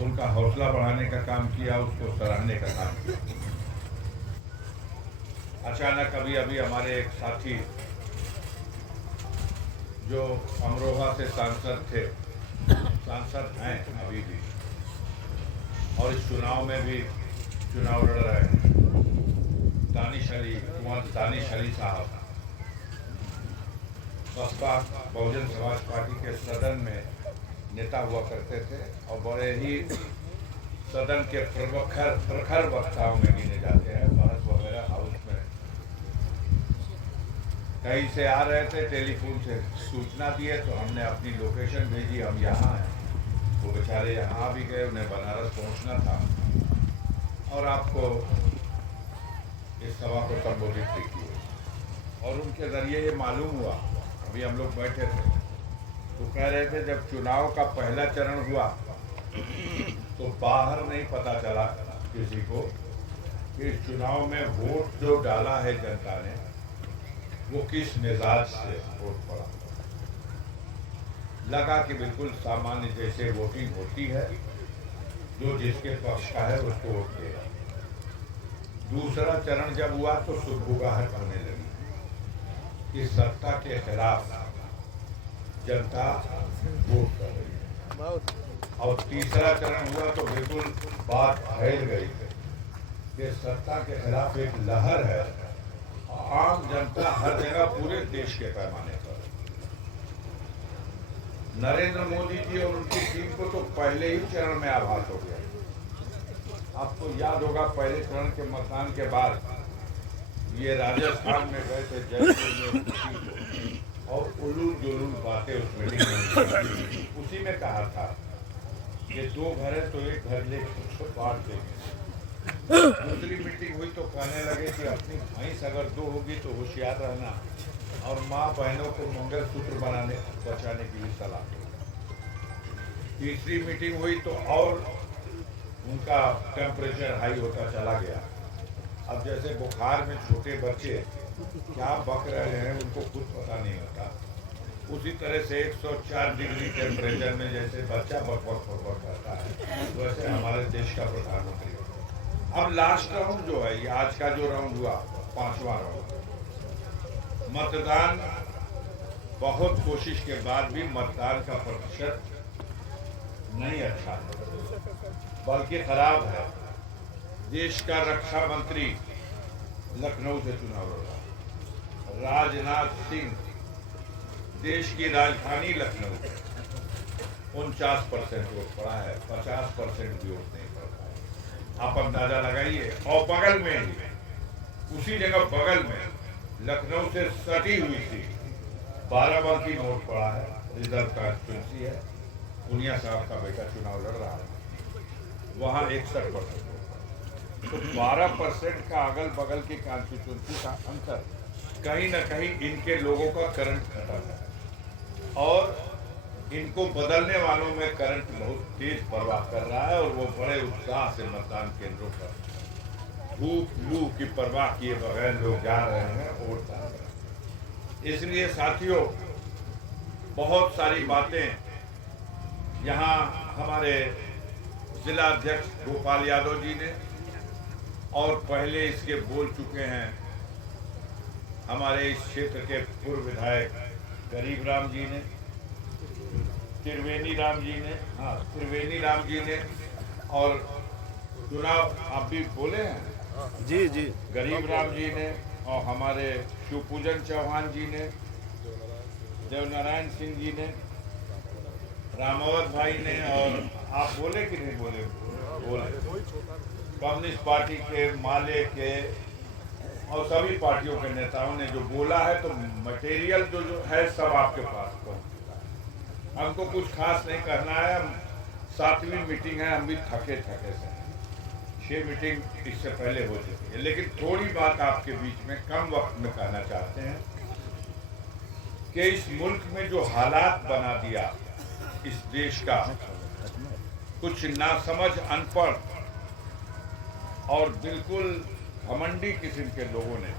उनका हौसला बढ़ाने का काम किया, उसको सराहने का काम किया। अचानक अभी हमारे एक साथी जो अमरोहा से सांसद हैं अभी भी, और इस चुनाव में भी चुनाव लड़ रहे हैं, कुमार दानिश अली साहब बसपा बहुजन समाज पार्टी के सदन में नेता हुआ करते थे और बड़े ही सदन के प्रखर वक्ताओं में गिने जाते हैं। बहस वगैरह हाउस में कहीं से आ रहे थे, टेलीफोन से सूचना दिए तो हमने अपनी लोकेशन भेजी, हम यहाँ हैं। वो बेचारे यहाँ भी गए, उन्हें बनारस पहुँचना था और आपको इस सभा को संबोधित भी किए। और उनके जरिए ये मालूम हुआ, अभी हम लोग बैठे थे तो कह रहे थे जब चुनाव का पहला चरण हुआ तो बाहर नहीं पता चला किसी को कि इस चुनाव में वोट जो डाला है जनता ने वो किस मिजाज से वोट पड़ा। लगा कि बिल्कुल सामान्य जैसे वोटिंग होती है, जो जिसके पक्ष का है उसको वोट देगा। दूसरा चरण जब हुआ तो सुगबुगाहट होने लगी कि सत्ता के खिलाफ जनता वोट कर रही है। और तीसरा चरण हुआ तो बिल्कुल बात फैल गई कि सत्ता के खिलाफ एक लहर है, आम जनता हर जगह पूरे देश के पैमाने पर। नरेंद्र मोदी जी और उनकी टीम को तो पहले ही चरण में आभास हो गया। आपको याद होगा पहले चरण के मतदान के बाद ये राजस्थान में गए थे, जयपुर में, और उलूल जुलूल बातें उस मीटिंग में उसी में कहा था कि 2 घर है तो एक घर ले उसको बांट देंगे। दूसरी मीटिंग हुई तो कहने लगे कि अपनी भैंस अगर 2 होगी तो होशियार रहना और माँ बहनों को मंगलसूत्र बचाने की भी सलाह। तीसरी मीटिंग हुई तो और उनका टेम्परेचर हाई होता चला गया। अब जैसे बुखार में छोटे बच्चे क्या बक रहे हैं उनको कुछ पता नहीं होता, उसी तरह से 104 डिग्री टेम्परेचर में जैसे बच्चा बक करता है, वैसे हमारे देश का प्रधानमंत्री। अब लास्ट राउंड जो है, ये आज का जो राउंड हुआ 5वां राउंड, मतदान बहुत कोशिश के बाद भी मतदान का प्रतिशत नहीं अच्छा है, बल्कि खराब है। देश का रक्षा मंत्री लखनऊ से चुनाव लड़ा, राजनाथ सिंह देश की राजधानी लखनऊ 49% वोट पड़ा है, 50% भी वोट नहीं पड़ पाया। आप अंदाजा लगाइए। और बगल में ही उसी जगह बगल में लखनऊ से सटी हुई थी बाराबंकी में वोट पड़ा है, रिजर्व कॉन्स्टिट्यूंसी है, पुनिया साहब का बेटा चुनाव लड़ रहा है, वहाँ 61%। तो 12% का अगल बगल की कॉन्स्टिट्यूंसी का अंतर कहीं न कहीं इनके लोगों का करंट खत्म है और इनको बदलने वालों में करंट बहुत तेज प्रवाह कर रहा है। और वो बड़े उत्साह से मतदान केंद्रों पर धूप लू की परवाह किए बगैर लोग जा रहे हैं वोट डाल रहे हैं। इसलिए साथियों, बहुत सारी बातें यहाँ हमारे जिला अध्यक्ष गोपाल यादव जी ने और पहले इसके बोल चुके हैं हमारे इस क्षेत्र के पूर्व विधायक गरीब राम जी ने, त्रिवेणी राम जी ने, और चुनाव आप भी बोले हैं जी गरीब राम जी ने, और हमारे शिवपूजन चौहान जी ने, देवनारायण सिंह जी ने, रामावत भाई ने, और आप बोले कि नहीं बोले कम्युनिस्ट पार्टी के, माले के और सभी पार्टियों के नेताओं ने जो बोला है, तो मटेरियल जो है सब आपके पास पहुंच चुका है। हमको कुछ खास नहीं करना है। 7वीं मीटिंग है, हम भी थके से हैं। 6 मीटिंग इससे पहले हो चुकी है, लेकिन थोड़ी बात आपके बीच में कम वक्त में कहना चाहते हैं कि इस मुल्क में जो हालात बना दिया इस देश का, कुछ नासमझ, अनपढ़ और बिल्कुल घमंडी किस्म के लोगों ने,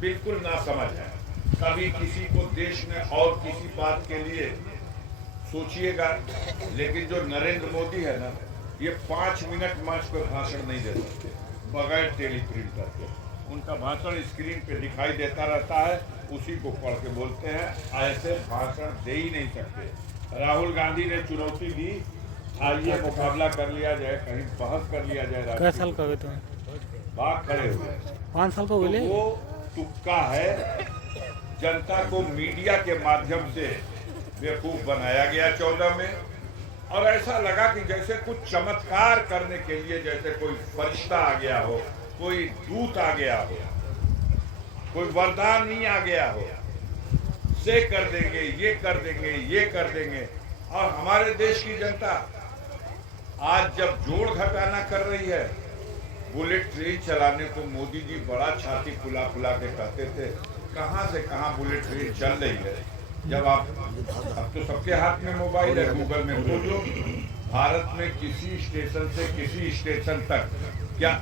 बिल्कुल नासमझ है, कभी किसी को देश में और किसी बात के लिए सोचिएगा। लेकिन जो नरेंद्र मोदी है ना, ये 5 मिनट मंच पे भाषण नहीं दे सकते बगैर टेलीप्रिंटर के। उनका भाषण स्क्रीन पे दिखाई देता रहता है, उसी को पढ़ के बोलते हैं। ऐसे भाषण दे ही नहीं सकते। राहुल गांधी ने चुनौती दी, आइए मुकाबला कर लिया जाए, कहीं बहस कर लिया जाए। कै साल का हुए तो बात खड़े हुए 5 साल का हुए। तो वो तुक्का है। जनता को मीडिया के माध्यम से बेवकूफ बनाया गया 14 में, और ऐसा लगा कि जैसे कुछ चमत्कार करने के लिए जैसे कोई फरिश्ता आ गया हो, कोई दूत आ गया हो, कोई वरदान नहीं आ गया हो, से कर देंगे, ये कर देंगे, ये कर देंगे। और हमारे देश की जनता आज जब जोड़ घटाना कर रही है, बुलेट ट्रेन चलाने को मोदी जी बड़ा छाती फुला फुला के कहते थे। कहां से कहां बुलेट ट्रेन चल रही है। जब अब तो सबके हाथ में मोबाइल है, गूगल में खोल लो। भारत में किसी स्टेशन से किसी स्टेशन तक क्या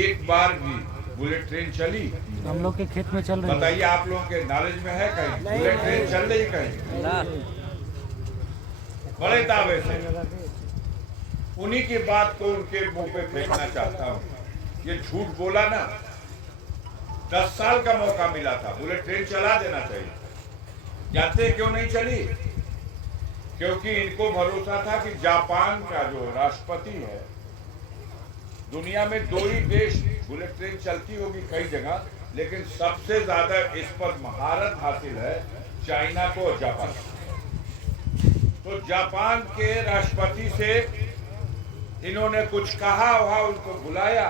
एक बार भी बुलेट ट्रेन चली? हम लोग के खेत में चल रही है। बताइए, आप लोगों के नॉलेज में है कहीं बुलेट ट्रेन चल रही कहीं? बड़े दावे से उन्हीं की बात को उनके मुंह पे फेंकना चाहता हूँ। ये झूठ बोला ना, 10 साल का मौका मिला था, बुलेट ट्रेन चला देना चाहिए। जानते क्यों नहीं चली? क्योंकि इनको भरोसा था कि जापान का जो राष्ट्रपति है, दुनिया में 2 ही देश बुलेट ट्रेन चलती होगी कई जगह, लेकिन सबसे ज्यादा इस पर महारत हासिल है चाइना को और जापान को। तो जापान के राष्ट्रपति से इन्होंने कुछ कहा, वहां उनको बुलाया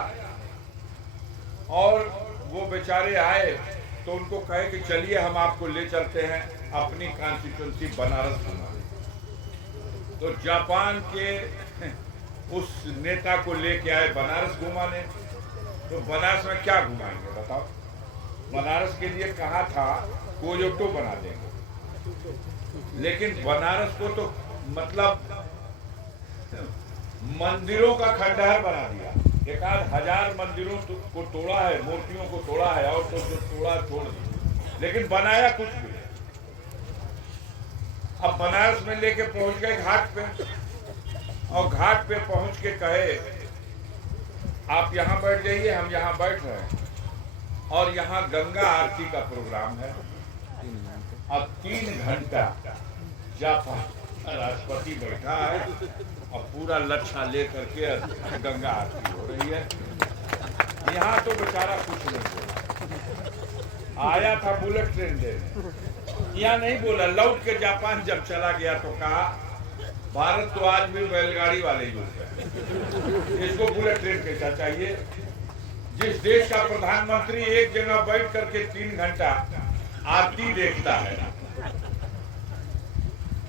और वो बेचारे आए तो उनको कहे कि चलिए हम आपको ले चलते हैं अपनी कॉन्स्टिट्यूंसी बनारस घुमाने। तो जापान के उस नेता को लेके आए बनारस घुमाने। तो बनारस में क्या घुमाएंगे बताओ? बनारस के लिए कहा था कोयोटो बना देंगे, लेकिन बनारस को तो मतलब मंदिरों का खंडहर बना दिया। 1000 मंदिरों को तोड़ा है, मूर्तियों को तोड़ा है, और तो जो तोड़ा छोड़ दिया, लेकिन बनाया कुछ भी। अब बनारस में लेके पहुंच गए घाट पे, और घाट पे पहुंच के कहे आप यहाँ बैठ जाइए, हम यहाँ बैठ रहे हैं, और यहाँ गंगा आरती का प्रोग्राम है। अब 3 घंटा जापान राष्ट्रपति बैठा है और पूरा लच्छा लेकर के गंगा आरती हो रही है। यहाँ तो बेचारा कुछ नहीं बोला, आया था बुलेट ट्रेन देने, यहाँ नहीं बोला। लौट के जापान जब चला गया तो कहा भारत तो आज भी बैलगाड़ी वाले युग है, इसको बुलेट ट्रेन कैसा चाहिए? जिस देश का प्रधानमंत्री एक जगह बैठ करके 3 घंटा आरती देखता है।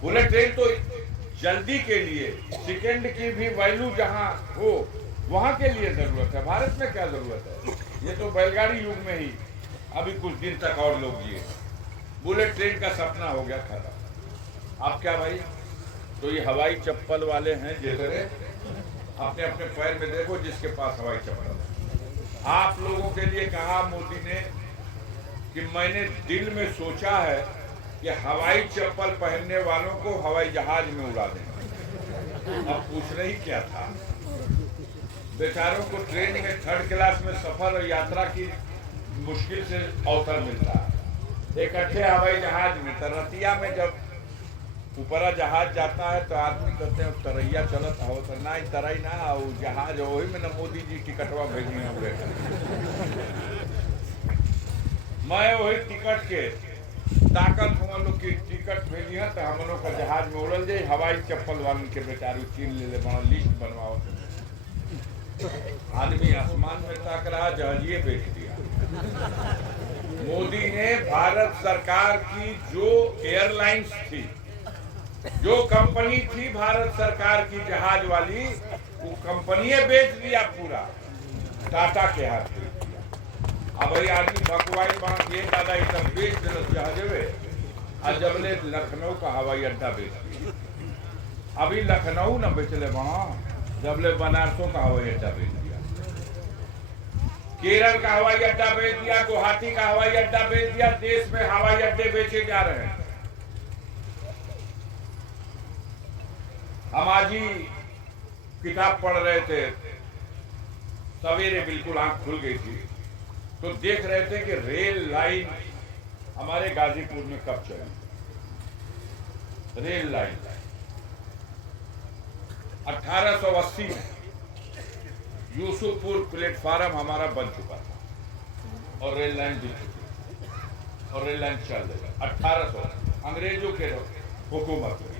बुलेट ट्रेन तो जल्दी के लिए, सेकंड की भी वैल्यू जहां हो वहां के लिए जरूरत है। भारत में क्या जरूरत है? ये तो बैलगाड़ी युग में ही अभी कुछ दिन तक और लोग जिए। बुलेट ट्रेन का सपना हो गया खत्म। आप क्या भाई, तो ये हवाई चप्पल वाले हैं जैसे, अपने अपने पैर में देखो जिसके पास हवाई चप्पल है। आप लोगों के लिए कहा मोदी ने कि मैंने दिल में सोचा है कि हवाई चप्पल पहनने वालों को हवाई जहाज में उड़ा दें। अब पूछना ही क्या था? बेचारों को ट्रेन में 3rd क्लास में सफर और यात्रा की मुश्किल से अवसर मिलता है। इकट्ठे हवाई जहाज में, तरतिया में जब ऊपरा जहाज जाता है तो आदमी कहते हैं तरैया चलत हो, तो ना तराई ना हो जहाज, वही में न मोदी जी टिकटवा भेजने हुए। मैं वही टिकट के ताकत हम लोग की टिकट भेजी है तो हम लोग का जहाज में उड़ल जाए। हवाई चप्पल वाले के बेचारे चीन ले बड़ा लिस्ट बनवाओ। आदमी आसमान में ताक रहा, जहाजिए बेच दिया। मोदी ने भारत सरकार की जो एयरलाइंस थी, जो कंपनी थी भारत सरकार की जहाज वाली, वो कंपनी बेच दिया पूरा, टाटा के हाथ में। अब वही आदमी भकुआई बांध ये दादा ये सब बेच देना जहाजे, और जबले लखनऊ का हवाई अड्डा बेच दिया। अभी लखनऊ न बेचले वहां, जबले बनारसों का हवाई अड्डा बेच दिया, केरल का हवाई अड्डा बेच दिया, गुवाहाटी का हवाई अड्डा बेच दिया। देश में हवाई अड्डे बेचे जा रहे हैं। हम आज ही किताब पढ़ रहे थे, सवेरे बिल्कुल आंख खुल गई थी, तो देख रहे थे कि रेल लाइन हमारे गाजीपुर में कब चली। रेल लाइन 1880 में यूसुफपुर प्लेटफार्म हमारा बन चुका था और रेल लाइन बिक चुकी और रेल लाइन चल रही 1800 अंग्रेजों के हुकूमत में।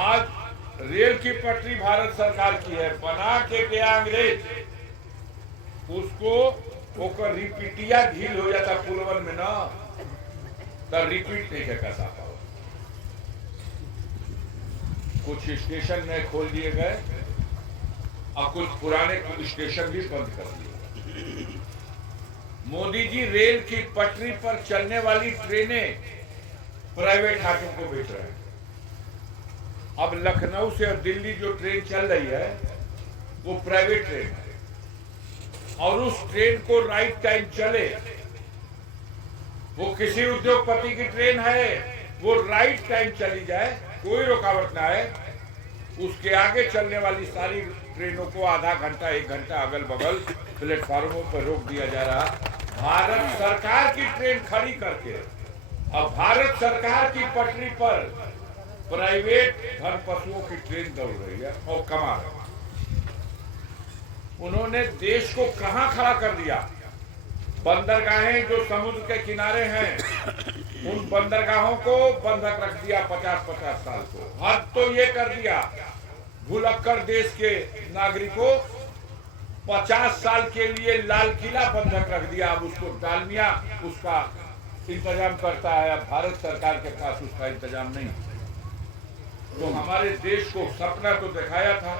आज रेल की पटरी भारत सरकार की है, बना के गया अंग्रेज, उसको ओकर रिपीटिया ढील हो जाता पुलवन में ना, तो रिपीट नहीं कर सकता। कुछ स्टेशन नए खोल दिए गए और कुछ पुराने स्टेशन भी बंद कर दिए। मोदी जी रेल की पटरी पर चलने वाली ट्रेनें प्राइवेट हाथों को बेच रहे हैं। अब लखनऊ से और दिल्ली जो ट्रेन चल रही है वो प्राइवेट ट्रेन है, और उस ट्रेन को राइट टाइम चले, वो किसी उद्योगपति की ट्रेन है, वो राइट टाइम चली जाए, कोई रुकावट ना है, उसके आगे चलने वाली सारी ट्रेनों को आधा घंटा 1 घंटा अगल बगल प्लेटफार्मों पर रोक दिया जा रहा। भारत सरकार की ट्रेन खड़ी करके अब भारत सरकार की पटरी पर प्राइवेट धन पशुओं की ट्रेन दौड़ रही है और कमा रही है। उन्होंने देश को कहां खड़ा कर दिया। बंदरगाहें जो समुद्र के किनारे हैं, उन बंदरगाहों को बंधक रख दिया 50-50 साल को। हद तो ये कर दिया, भुलक्कड़ देश के नागरिकों 50 साल के लिए लाल किला बंधक रख दिया। अब उसको डालमिया उसका इंतजाम करता है, अब भारत सरकार के पास उसका इंतजाम नहीं। तो हमारे देश को सपना तो दिखाया था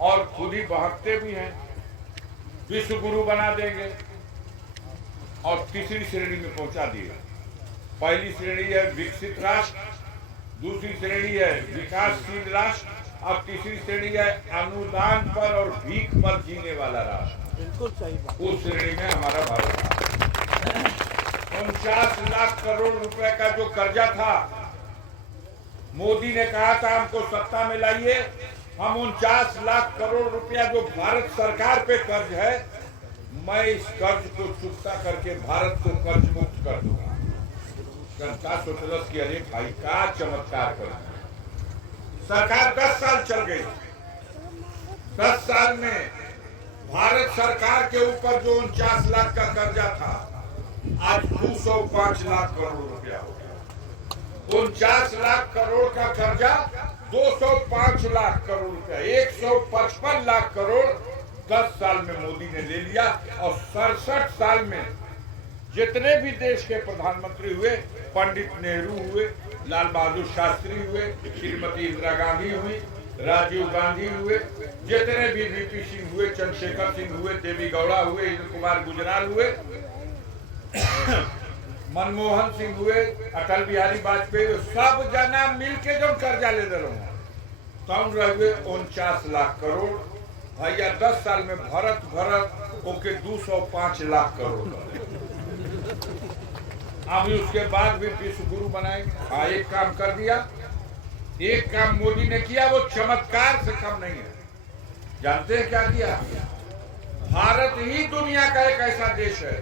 और खुद ही बहकते भी हैं, विश्व गुरु बना देंगे और तीसरी श्रेणी में पहुंचा दिए। पहली श्रेणी है विकसित राष्ट्र, दूसरी श्रेणी है विकासशील राष्ट्र, और तीसरी श्रेणी है अनुदान पर और भीख पर जीने वाला राष्ट्र। बिल्कुल सही बात। उस श्रेणी में हमारा भारत 49 लाख करोड़ रुपए का जो कर्जा था, मोदी ने कहा था हमको सत्ता में लाइए, हम 49 लाख करोड़ रुपया जो भारत सरकार पे कर्ज है, मैं इस कर्ज को चुकता करके भारत को कर्ज मुक्त कर दूंगा। जनता सोचलस कि अरे भाई का चमत्कार कर। सरकार 10 साल चल गई। 10 साल में भारत सरकार के ऊपर जो 49 लाख का कर्जा था, आज 205 लाख करोड़ रुपया हो गया। 49 लाख करोड़ का कर्जा 205 लाख करोड़ रुपया, 155 लाख करोड़ 10 साल में मोदी ने ले लिया। और 67 साल में जितने भी देश के प्रधानमंत्री हुए, पंडित नेहरू हुए, लाल बहादुर शास्त्री हुए, श्रीमती इंदिरा गांधी हुई, राजीव गांधी हुए, जितने भी वीपी सिंह हुए, चंद्रशेखर सिंह हुए, देवी गौड़ा हुए, इंद्र कुमार गुजराल हुए, मनमोहन सिंह हुए, अटल बिहारी वाजपेयी, सब जना मिलके जो कर्जा ले रहे तब रहे 49 लाख करोड़। भैया 10 साल में भरत ओके 205 लाख करोड़। अभी उसके बाद भी विश्व गुरु बनाएंगे। हाँ, एक काम कर दिया, एक काम मोदी ने किया, वो चमत्कार से कम नहीं है। जानते हैं क्या किया? भारत ही दुनिया का एक ऐसा देश है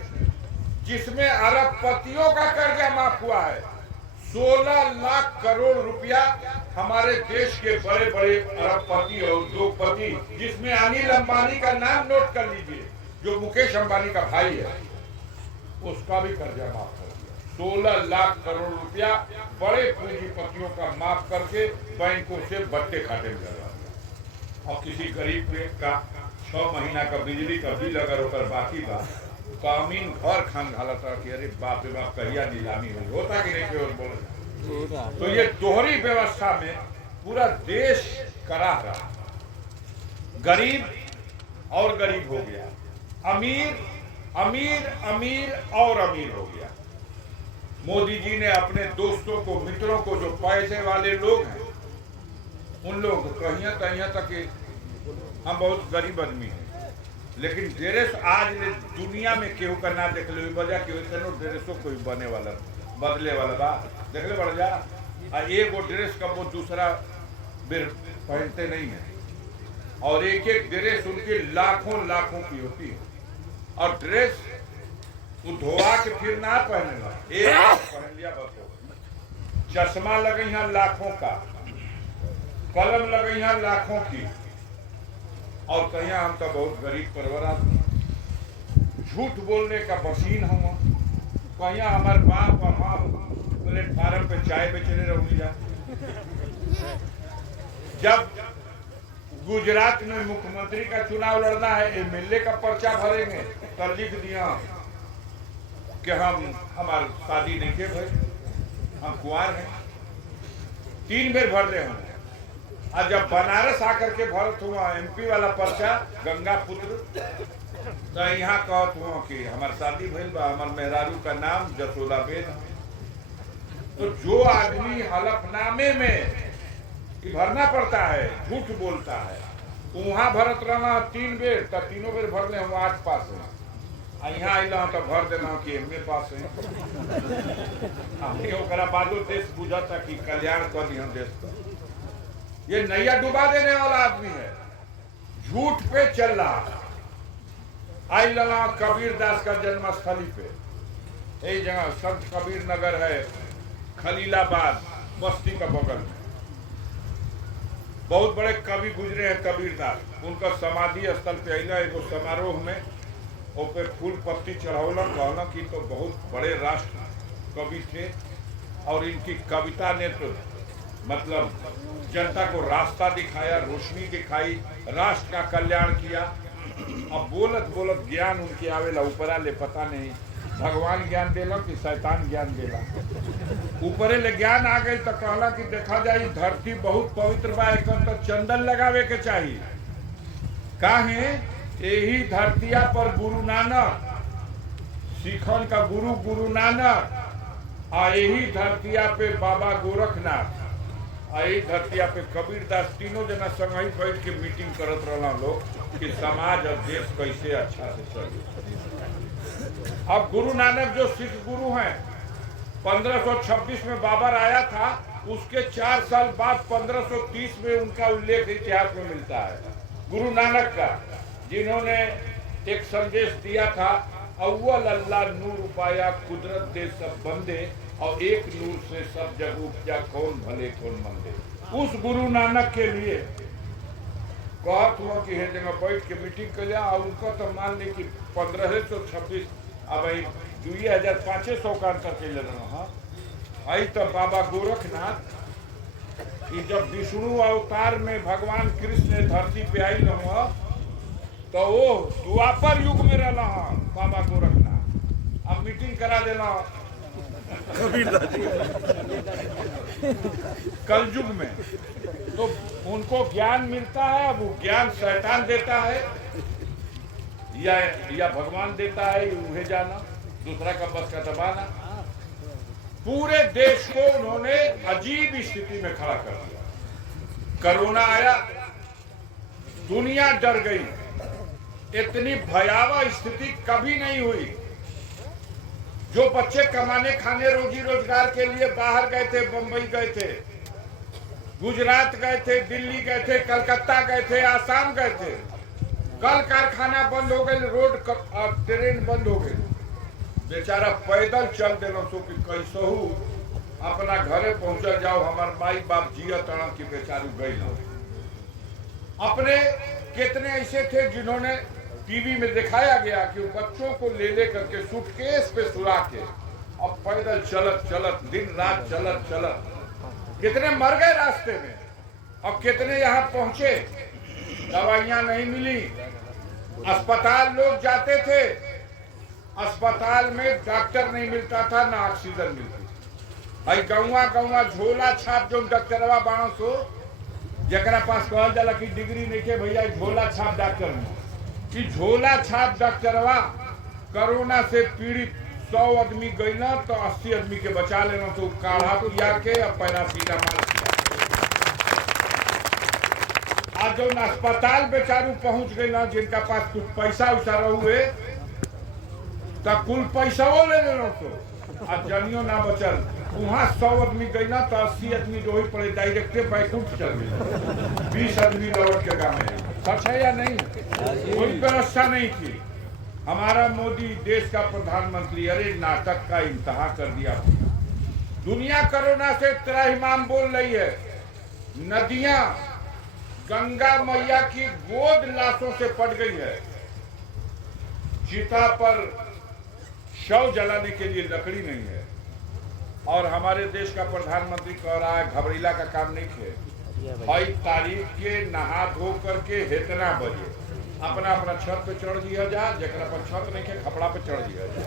जिसमें अरबपतियों का कर्जा माफ हुआ है। 16 लाख करोड़ रुपया हमारे देश के बड़े बड़े अरबपति और उद्योगपति, जिसमें अनिल अंबानी का नाम नोट कर लीजिए, जो मुकेश अंबानी का भाई है, उसका भी कर्जा माफ कर दिया। 16 लाख करोड़ रुपया बड़े पूंजीपतियों का माफ करके बैंकों से बट्टे खाते में लगा दिया। और किसी गरीब का 6 महीना का बिजली का बिल अगर होकर बाकी बा, कामीन घर खान घालता कि अरे बाप रे बाप कहिया नीलामी होता कि नहीं केवल बोल। तो ये दोहरी व्यवस्था में पूरा देश करा रहा, गरीब और गरीब हो गया, अमीर अमीर अमीर और अमीर हो गया। मोदी जी ने अपने दोस्तों को, मित्रों को, जो पैसे वाले लोग हैं, उन लोगों को कहिया तहिया तक हम बहुत गरीब आदमी हैं, लेकिन ड्रेस आज दुनिया में केहू का ना देख ले वजह के ड्रेसों कोई बने वाला बदले वाला बा देख ले बढ़ जा एगो ड्रेस का वो दूसरा बेर पहनते नहीं है, और एक एक ड्रेस उनकी लाखों लाखों की होती है, और ड्रेस वो धोआ के फिर ना पहनेगा, एक पहन लिया बस हो। चश्मा लगे यहाँ लाखों का, कलम लगे यहाँ लाखों की, और कहीं हम तो बहुत गरीब परवर आदमी, झूठ बोलने का मशीन हम, कहीं हमारे बाप और माँ प्लेटफार्म पे चाय बेचने रहूंगी जा। जब गुजरात में मुख्यमंत्री का चुनाव लड़ना है, एमएलए का पर्चा भरेंगे तो लिख दिया कि हमारी शादी नहीं के भाई, हम कुंवार हैं, 3 बेर भर रहे होंगे। और जब बनारस आकर के भरत हुआ एमपी वाला पर्चा गंगा पुत्र, तो यहाँ कहत हुआ कि हमार शादी भइल बा, हमार मेहरारू का नाम जसोदाबेन। तो जो आदमी हलफनामे में भरना पड़ता है, झूठ बोलता है, वहां भरत रहना 3 बेर, तो 3 बेर भरने हम 8 पास है, यहाँ अला तो भर देना कि एमए पास है। ओकरा बादो देश बुझता कि कल्याण कर दिया देश का। ये नैया डुबा देने वाला आदमी है, झूठ पे चल रहा। आई लगा कबीर दास का जन्मस्थली पे, यही जगह संत कबीर नगर है, खलीलाबाद बस्ती का बगल में। बहुत बड़े कवि गुजरे हैं कबीर दास, उनका समाधि स्थल पे अला एगो समारोह में, और पे फूल पत्ती चढ़ावला, कहना कि तो बहुत बड़े राष्ट्र कवि थे, और इनकी कविता ने तो मतलब जनता को रास्ता दिखाया, रोशनी दिखाई, राष्ट्र का कल्याण किया। अब बोलत बोलत ज्ञान उनके आवेला, ऊपरा ले पता नहीं भगवान ज्ञान देला कि शैतान ज्ञान देला। ऊपरे ले ज्ञान आ गई तो कहला कि देखा जाए धरती बहुत पवित्र बा, एक तो चंदन लगावे के चाहिए। काहे यही धरतिया पर गुरु नानक, सिखन का गुरु गुरु नानक, और यही धरतिया पे बाबा गोरखनाथ, और यही धरतिया पे कबीर दास, तीनों जना संग ही बैठ के मीटिंग करत रहना लोग कि समाज और देश कैसे अच्छा से चले। अब गुरु नानक जो सिख गुरु हैं, 1526 में बाबर आया था, उसके 4 साल बाद 1530 में उनका उल्लेख इतिहास में मिलता है। गुरु नानक का, जिन्होंने एक संदेश दिया था, अव्वल अल्लाह नूर उपाया कुदरत दे सब बंदे, और एक नूर से सब जग उपजा कौन भले कौन मंदे। उस गुरु नानक के लिए कहत हुआ कि है जगह बैठ के मीटिंग कर लिया, और उनका तो मान ली कि 1526 अब 2500 का अंतर के ले रहा। आई तो बाबा गोरखनाथ जब विष्णु अवतार में भगवान कृष्ण धरती पे आई रहा, तो वो द्वापर युग में रहना बाबा गोरखनाथ। अब मीटिंग करा देना कल युग में, तो उनको ज्ञान मिलता है। वो ज्ञान शैतान देता है या भगवान देता है, उन्हें जाना, दूसरा का बस का दबाना। पूरे देश को उन्होंने अजीब स्थिति में खड़ा कर दिया। कोरोना आया, दुनिया डर गई, इतनी भयावह स्थिति कभी नहीं हुई। जो बच्चे कमाने खाने रोजी रोजगार के लिए बाहर गए थे, बंबई गए थे, गुजरात गए थे, दिल्ली गए थे, कलकत्ता गए थे, आसाम गए थे, कल कारखाना बंद हो गए, रोड ट्रेन बंद हो गई, बेचारा पैदल चल देना सो कि कैसहू अपना घरे पहुंचल जाओ, हमार माई बाप जिया तना की बेचारू गई ना। अपने कितने ऐसे थे जिन्होंने टीवी में दिखाया गया कि बच्चों को ले करके सूटकेस पे सुला के अब पैदल चलत चलत दिन रात चलत चलत कितने मर गए रास्ते में, और कितने यहाँ पहुंचे, दवाइयां नहीं मिली, अस्पताल लोग जाते थे, अस्पताल में डॉक्टर नहीं मिलता था, ना ऑक्सीजन मिलती। आई गौवा गौवा झोला छाप जो डॉक्टरवा बाणस हो, जरा पास कहल जाला कि डिग्री नहीं के भैया झोला छाप डॉक्टर में, कि झोला छाप डॉक्टरवा कोरोना से पीड़ित 100 आदमी गई ना तो 80 आदमी के बचा लेना, तो काढ़ा पिया के और पैरासीटामोल आज जो अस्पताल बेचारू पहुंच गई ना, जिनका पास कुछ पैसा उसा रहुए तो कुल पैसा ले लेना, तो आज जनियो ना बचल। वहाँ 100 आदमी गई ना तो 80 आदमी जो ही पड़े डायरेक्टे बैकुंठ चल गए, 20 आदमी लौट के गाँव में। सच है या नहीं? कोई व्यवस्था नहीं थी। हमारा मोदी देश का प्रधानमंत्री, अरे नाटक का इंतहा कर दिया। दुनिया कोरोना से त्राहिमाम बोल रही है। नदियां गंगा मैया की गोद लाशों से पट गई है। चिता पर शव जलाने के लिए लकड़ी नहीं है। और हमारे देश का प्रधानमंत्री कह रहा है घबरीला का काम नहीं है। 22 तारीख के नहा धो करके इतना बजे अपना अपना छत पे चढ़ दिया जा, जरा पर छत नहीं के खपड़ा पे चढ़ दिया जा।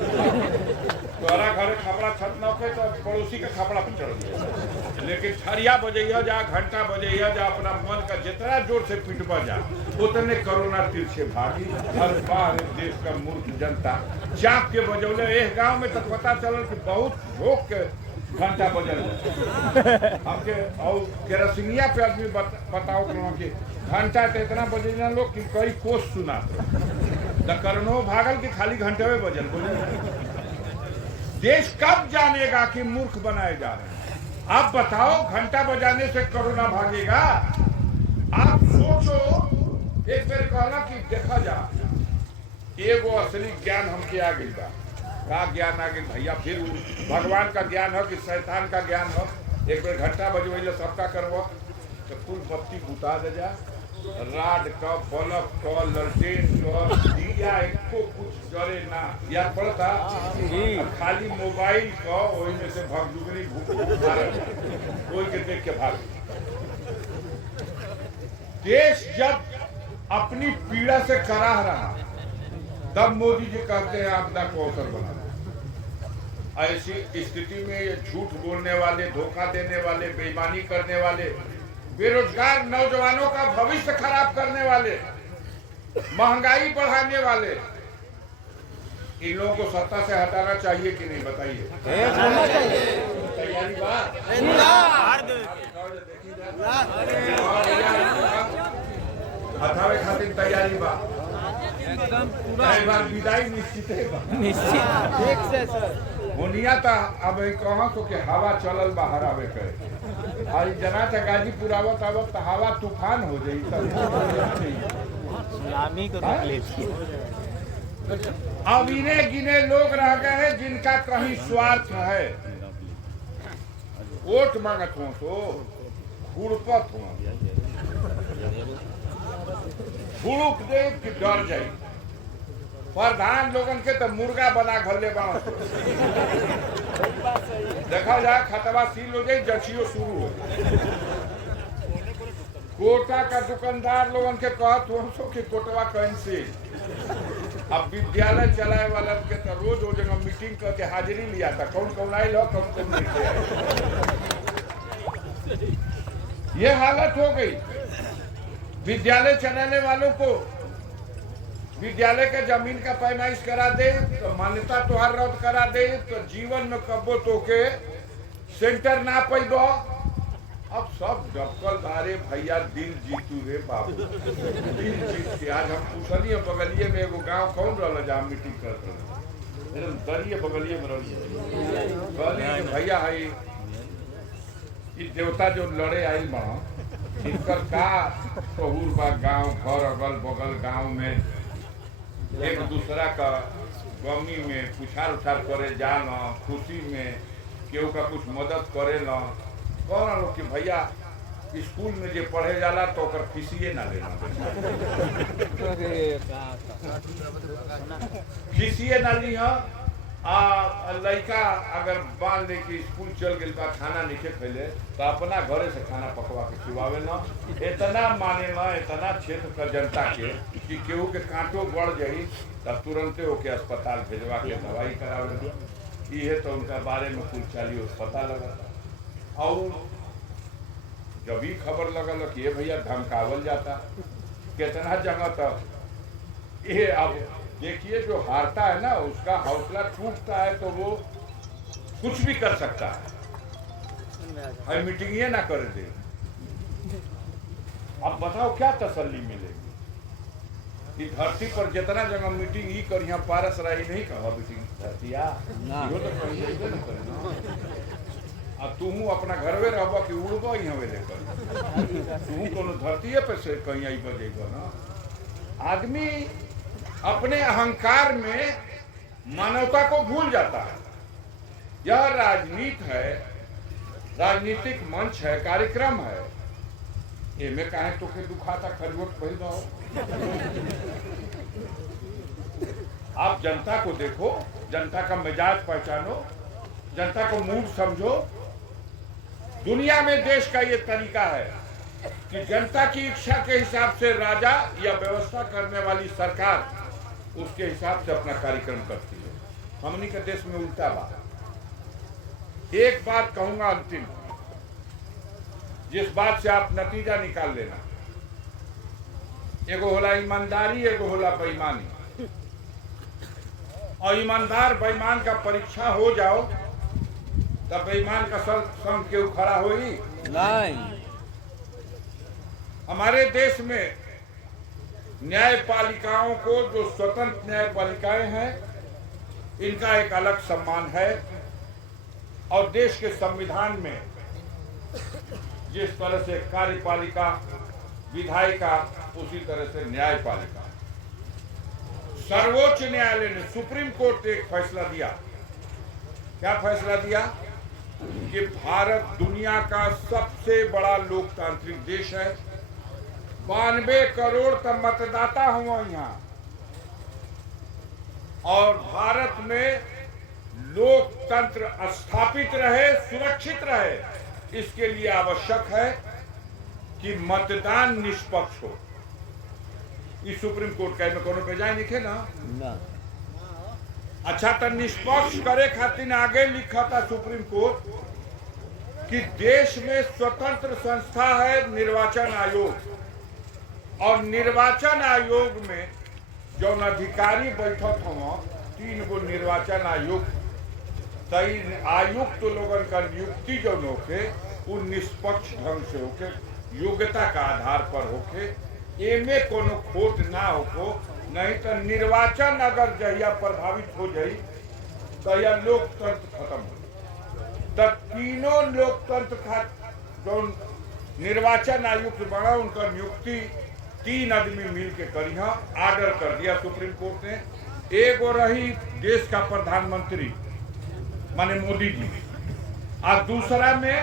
तोरा घर खपड़ा छत न हो तो पड़ोसी के खपड़ा पे चढ़ दिया। लेकिन छरिया बजैया जा, घंटा बजैया जा, अपना मन का जितना जोर से पिटवा जा, उतने कोरोना तीर से भागी। हर बार देश का मूर्ख जनता चाप के बजौले। एक गांव में तो पता चल कि बहुत भोग के घंटा बजल हमके और केरोसिनिया पे आदमी बताओ कि घंटा तो इतना बजे ना लोग कि कई कोस सुना तो करनो भागल कि खाली घंटे में बजल देश कब जानेगा कि मूर्ख बनाए जा रहे हैं? आप बताओ, घंटा बजाने से कोरोना भागेगा? आप सोचो। एक बार कहला कि देखा जा एगो असली ज्ञान हमके आ गई बा। का ज्ञान आ गई भैया? फिर भगवान का ज्ञान हो कि शैतान का ज्ञान हो? एक बार घंटा बजवैले सबका करवा तो कुल बत्ती बुता दे जा, राड का, बल्ब का, ललटेन का, दिया एको कुछ जरे ना। याद पड़ता खाली मोबाइल का वही में से भगदुगनी कोई के देख के भाग। देश जब अपनी पीड़ा से कराह रहा तब मोदी जी कहते हैं आपदा को अवसर बना। ऐसी स्थिति में ये झूठ बोलने वाले, धोखा देने वाले, बेईमानी करने वाले, बेरोजगार नौजवानों का भविष्य खराब करने वाले, महंगाई बढ़ाने वाले, इन लोगों को सत्ता से हटाना चाहिए कि नहीं? बताइए। तैयारी बात हटावे खातिर तैयारी बात विदाई निश्चित है। निश्चित होनिया था। अब कहाँ तो के हवा चलल बाहर आवे करे आज जना था गाजीपुर आवत आवत तो हवा तूफान हो जाई सुनामी को रोक लेती। अब इन्हें गिने लोग रह गए हैं जिनका कहीं स्वार्थ है। वोट मांगत हो तो खुड़पत हो, खुड़ुक दे कि डर जाए। प्रधान लोगन के तो मुर्गा बना घले बना देखा जाए खतवा सील हो जाए, जचियो शुरू हो जाए। कोटा का दुकानदार लोगन के कहत हो सो कि कोटवा कैंसिल। अब विद्यालय चलाए वाला के तो रोज वो जगह मीटिंग करके हाजिरी लिया था, कौन कौन आये लो कौन कौन नहीं आए। ये हालत हो गई। विद्यालय चलाने वालों को विद्यालय के जमीन का पैमाइश करा दे तो मान्यता तुहार रद्द करा दे तो जीवन में कब्बो तो के सेंटर ना पैबो। अब सब डबकल धारे भैया दिल जीतू रे बाबू, दिल जीत के। आज हम पूछलिए बगलिए में एगो गांव कौन रहा जहाँ मीटिंग करते रहे, दरिए बगलिए में रही भैया है ये देवता जो लड़े आई बड़ा इनकर का शहूर बा। गांव घर अगल बगल गांव में एक दूसरा का गमी में पुछार उछार करे जाना, खुशी में केहू का कुछ मदद करे ना। कौन लोग कि भैया स्कूल में जे पढ़े जाला तो ओकर फीसिए ना लेना, फीसिए ना ली। लड़का अगर मान ले कि स्कूल चल गए बा खाना नहीं खैले तो अपना घरे से खाना पकवा के खिलावे ना। इतना माने ना, इतना क्षेत्र का जनता के कि केहू के कांटो बढ़ जाई तब तुरंते ओके अस्पताल भेजवा के दवाई करावे। ये तो उनका बारे में कुछ चाली पता लगा। और जब भी खबर लगल कि ये भैया धमकावल जाता कितना जगह तक। ये अब देखिए जो हारता है ना उसका हौसला टूटता है तो वो कुछ भी कर सकता है। मीटिंग ये ना कर दे। अब बताओ क्या तसल्ली मिलेगी? इस धरती पर जितना जगह मीटिंग ही कर यहाँ पारस रही नहीं कहा मीटिंग धरती तो कहीं ना करे ना। अब तू अपना घर में रहबा कि उड़बा यहाँ में लेकर तू कोनो धरती पे से कहीं आई बजेगा ना। आदमी अपने अहंकार में मानवता को भूल जाता है। यह राजनीति है, राजनीतिक मंच है, कार्यक्रम है। ये में कहे तो के दुखाता खरगोट भइल बा। आप जनता को देखो, जनता का मिजाज पहचानो, जनता को मूड समझो। दुनिया में देश का ये तरीका है कि जनता की इच्छा के हिसाब से राजा या व्यवस्था करने वाली सरकार उसके हिसाब से अपना कार्यक्रम करती है। हमनी के देश में उल्टा बात। एक बात कहूंगा अंतिम, जिस बात से आप नतीजा निकाल लेना। एगो होला ईमानदारी, एगो होला बेईमानी। और ईमानदार बेईमान का परीक्षा हो जाओ तब बेईमान का संग क्यों खड़ा होई नहीं। हमारे देश में न्यायपालिकाओं को, जो स्वतंत्र न्यायपालिकाएं हैं, इनका एक अलग सम्मान है। और देश के संविधान में जिस तरह से कार्यपालिका, विधायिका, उसी तरह से न्यायपालिका। सर्वोच्च न्यायालय ने, सुप्रीम कोर्ट ने एक फैसला दिया। क्या फैसला दिया? कि भारत दुनिया का सबसे बड़ा लोकतांत्रिक देश है। 92 करोड़ तक मतदाता हुआ यहाँ। और भारत में लोकतंत्र स्थापित रहे, सुरक्षित रहे, इसके लिए आवश्यक है कि मतदान निष्पक्ष हो। इस सुप्रीम कोर्ट का में कोनो पे जाए लिखे ना। अच्छा, तो निष्पक्ष करे खातिर आगे लिखा था सुप्रीम कोर्ट कि देश में स्वतंत्र संस्था है निर्वाचन आयोग। और निर्वाचन आयोग में जो अधिकारी बैठक हो 3 गो निर्वाचन आयोग, तई आयुक्त तो लोगन का नियुक्ति जो होके वो निष्पक्ष ढंग से होके, योग्यता का आधार पर होके, एमे कोनो खोट ना हो। नहीं तो निर्वाचन अगर जहिया प्रभावित हो जाई तो यह लोकतंत्र खत्म हो। तब तीनों लोकतंत्र का जो निर्वाचन आयुक्त बना, उनका नियुक्ति 3 आदमी मिल के करी। आर्डर कर दिया सुप्रीम कोर्ट ने। एक और रही देश का प्रधानमंत्री माने मोदी जी, और दूसरा में